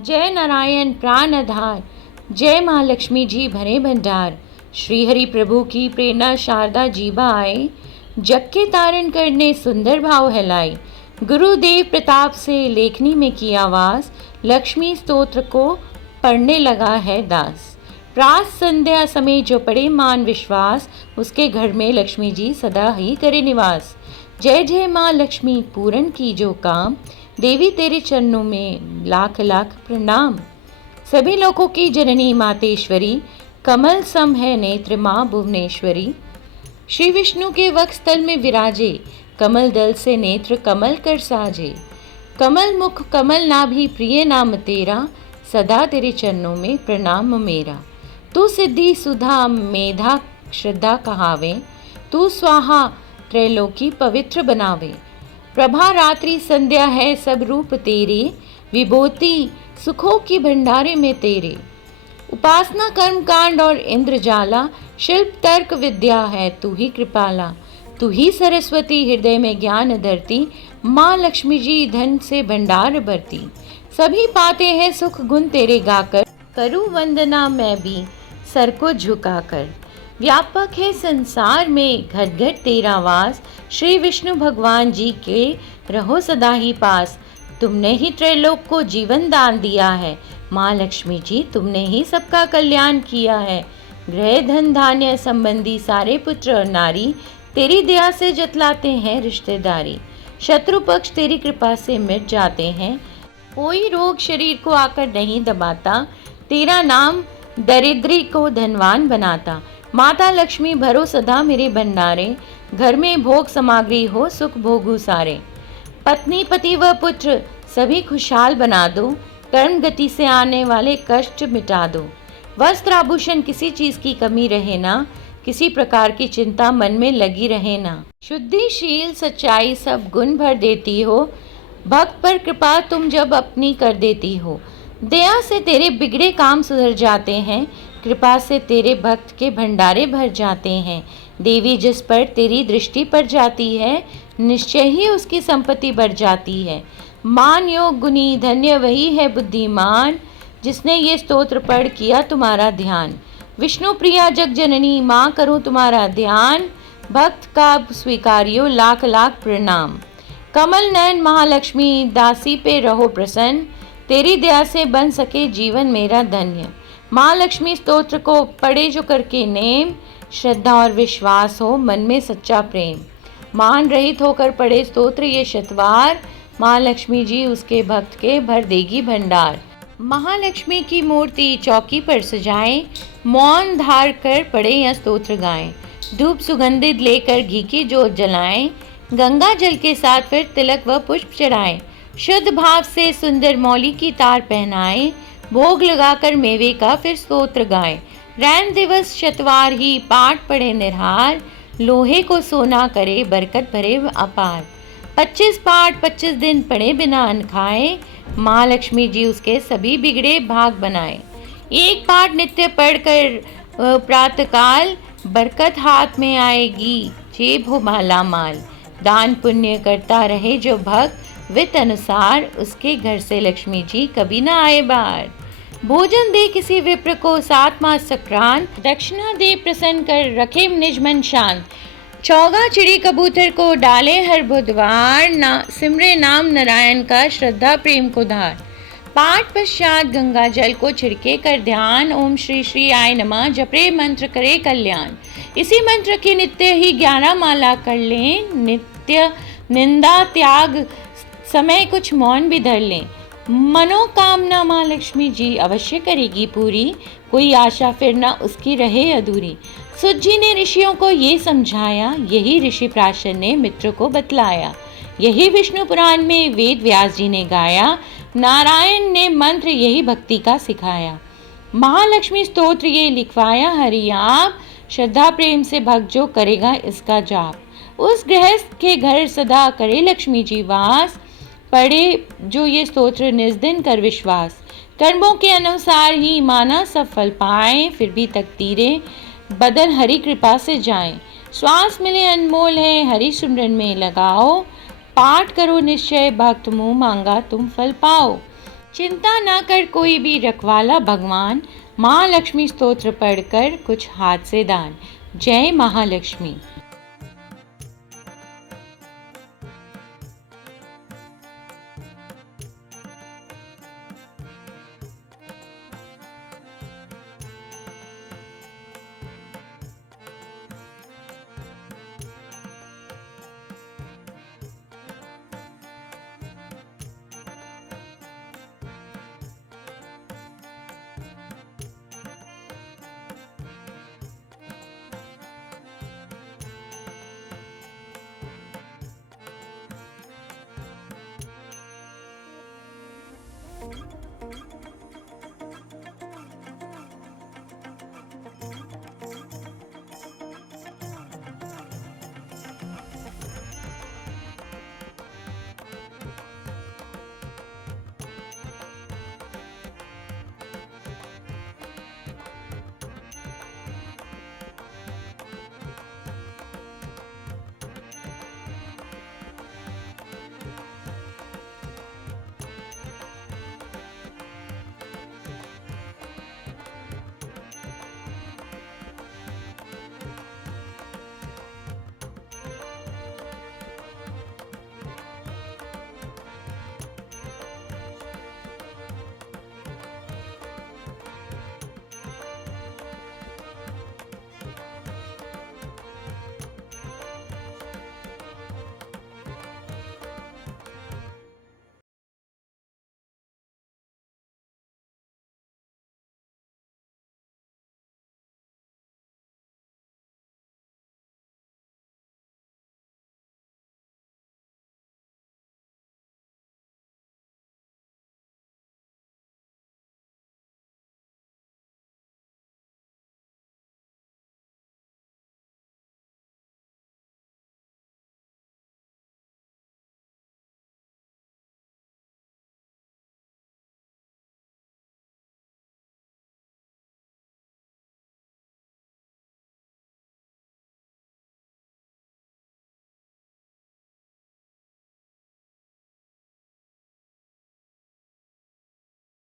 जय नारायण प्राण आधार, जय महालक्ष्मी जी भरे भंडार। श्री हरि प्रभु की प्रेरणा शारदा जीवा आए, जग के तारण करने सुंदर भाव हिलाए। गुरुदेव प्रताप से लेखनी में किया वास, लक्ष्मी स्तोत्र को पढ़ने लगा है दास। प्रात संध्या समय जो पढ़े मान विश्वास, उसके घर में लक्ष्मी जी सदा ही करे निवास। जय जय माँ लक्ष्मी पूरन की जो काम, देवी तेरे चरणों में लाख लाख प्रणाम। सभी लोगों की जननी मातेश्वरी, कमल सम है नेत्र माँ भुवनेश्वरी। श्री विष्णु के वक्षस्थल में विराजे, कमल दल से नेत्र कमल कर साजे। कमल मुख कमल नाभि प्रिय नाम तेरा, सदा तेरे चरणों में प्रणाम मेरा। तू सिद्धि सुधा मेधा श्रद्धा कहावे, तू स्वाहा त्रैलोकी पवित्र बनावे। प्रभा रात्रि संध्या है सब रूप तेरे, विभूति सुखों की भंडारे में तेरे। उपासना कर्म कांड और इंद्रजाला, शिल्प तर्क विद्या है तू ही कृपाला। तू ही सरस्वती हृदय में ज्ञान धरती, माँ लक्ष्मी जी धन से भंडार भरती। सभी पाते हैं सुख गुण तेरे गाकर, करूँ वंदना मैं भी सर को झुकाकर। व्यापक है संसार में घट घट तेरा वास, श्री विष्णु भगवान जी के रहो सदा ही पास। तुमने ही त्रैलोक को जीवन दान दिया है, माँ लक्ष्मी जी तुमने ही सबका कल्याण किया है। गृह धन धान्य संबंधी सारे पुत्र और नारी, तेरी दया से जतलाते हैं रिश्तेदारी। शत्रु पक्ष तेरी कृपा से मिट जाते हैं, कोई रोग शरीर को आकर नहीं दबाता। तेरा नाम दरिद्री को धनवान बनाता। माता लक्ष्मी भरो सदा मेरे भंडारे, घर में भोग सामग्री हो सुख भोगू सारे। पत्नी पति व पुत्र सभी खुशहाल बना दो, कर्म गति से आने वाले कष्ट मिटा दो। वस्त्र आभूषण किसी चीज की कमी रहे ना, किसी प्रकार की चिंता मन में लगी रहे ना। शुद्धि शील सच्चाई सब गुण भर देती हो, भक्त पर कृपा तुम जब अपनी कर देती हो। दया से तेरे बिगड़े काम सुधर जाते हैं, कृपा से तेरे भक्त के भंडारे भर जाते हैं। देवी जिस पर तेरी दृष्टि पड़ जाती है, निश्चय ही उसकी संपत्ति बढ़ जाती है। मान योग गुणी धन्य वही है बुद्धिमान, जिसने ये स्तोत्र पढ़ किया तुम्हारा ध्यान। विष्णु प्रिया जग जननी माँ करो तुम्हारा ध्यान, भक्त का स्वीकारियो लाख लाख प्रणाम। कमल नयन महालक्ष्मी दासी पे रहो प्रसन्न, तेरी दया से बन सके जीवन मेरा धन्य। माँ लक्ष्मी स्तोत्र को पढ़े जो करके नेम, श्रद्धा और विश्वास हो मन में सच्चा प्रेम। मान रहित होकर पढ़े स्तोत्र ये शतवार, माँ लक्ष्मी जी उसके भक्त के भर देगी भंडार। महालक्ष्मी की मूर्ति चौकी पर सजाएं, मौन धार कर पढ़े यह स्तोत्र गाएं। धूप सुगंधित लेकर घी की जोत जलाएं, गंगा जल के साथ फिर तिलक व पुष्प चढ़ाएं। शुद्ध भाव से सुंदर मौली की तार पहनाएं, भोग लगाकर मेवे का फिर स्तोत्र गाएं। रैन दिवस शतवार ही पाठ पढ़े निर्हार, लोहे को सोना करे बरकत भरे अपार। 25 पाठ 25 दिन पढ़े बिना अन्न खाए, माँ लक्ष्मी जी उसके सभी बिगड़े भाग बनाए। एक पाठ नित्य पढ़कर प्रातःकाल, बरकत हाथ में आएगी जेब हो माला माल। दान पुण्य करता रहे जो भक्त, वित्त अनुसार उसके घर से लक्ष्मी जी कभी ना आए बाहर। भोजन दे किसी विप्र को 7 मास सक्रांत, दक्षिणा दे प्रसन्न कर रखे निज मन शांत। चौगा चिड़ी कबूतर को डाले हर बुधवार, सिमरे नाम नारायण का श्रद्धा प्रेम को धार। पाठ पश्चात गंगा जल को छिड़के कर ध्यान, ओम श्री श्री आय नमः जपे मंत्र करे कल्याण। इसी मंत्र की नित्य ही 11 माला कर लें, नित्य निंदा त्याग समय कुछ मौन भी धर लें। मनोकामना माँ लक्ष्मी जी अवश्य करेगी पूरी, कोई आशा फिर ना उसकी रहे अधूरी। सुत जी ने ऋषियों को ये समझाया, यही ऋषि प्राशन ने मित्र को बतलाया। यही विष्णु पुराण में वेद व्यास जी ने गाया, नारायण ने मंत्र यही भक्ति का सिखाया। महालक्ष्मी स्तोत्र ये लिखवाया हरि आप, श्रद्धा प्रेम से भक्त जो करेगा इसका जाप। उस गृहस्थ के घर सदा करे लक्ष्मी जी वास, पढ़े जो ये स्तोत्र निस्दिन कर विश्वास। कर्मों के अनुसार ही माना सब फल पाए, फिर भी तकदीरें बदल हरि कृपा से जाएं। श्वास मिले अनमोल है हरि सिमरन में लगाओ, पाठ करो निश्चय भक्त मुँह मांगा तुम फल पाओ। चिंता ना कर कोई भी रखवाला भगवान, माँ लक्ष्मी स्तोत्र पढ़कर कुछ हाथ से दान। जय महालक्ष्मी।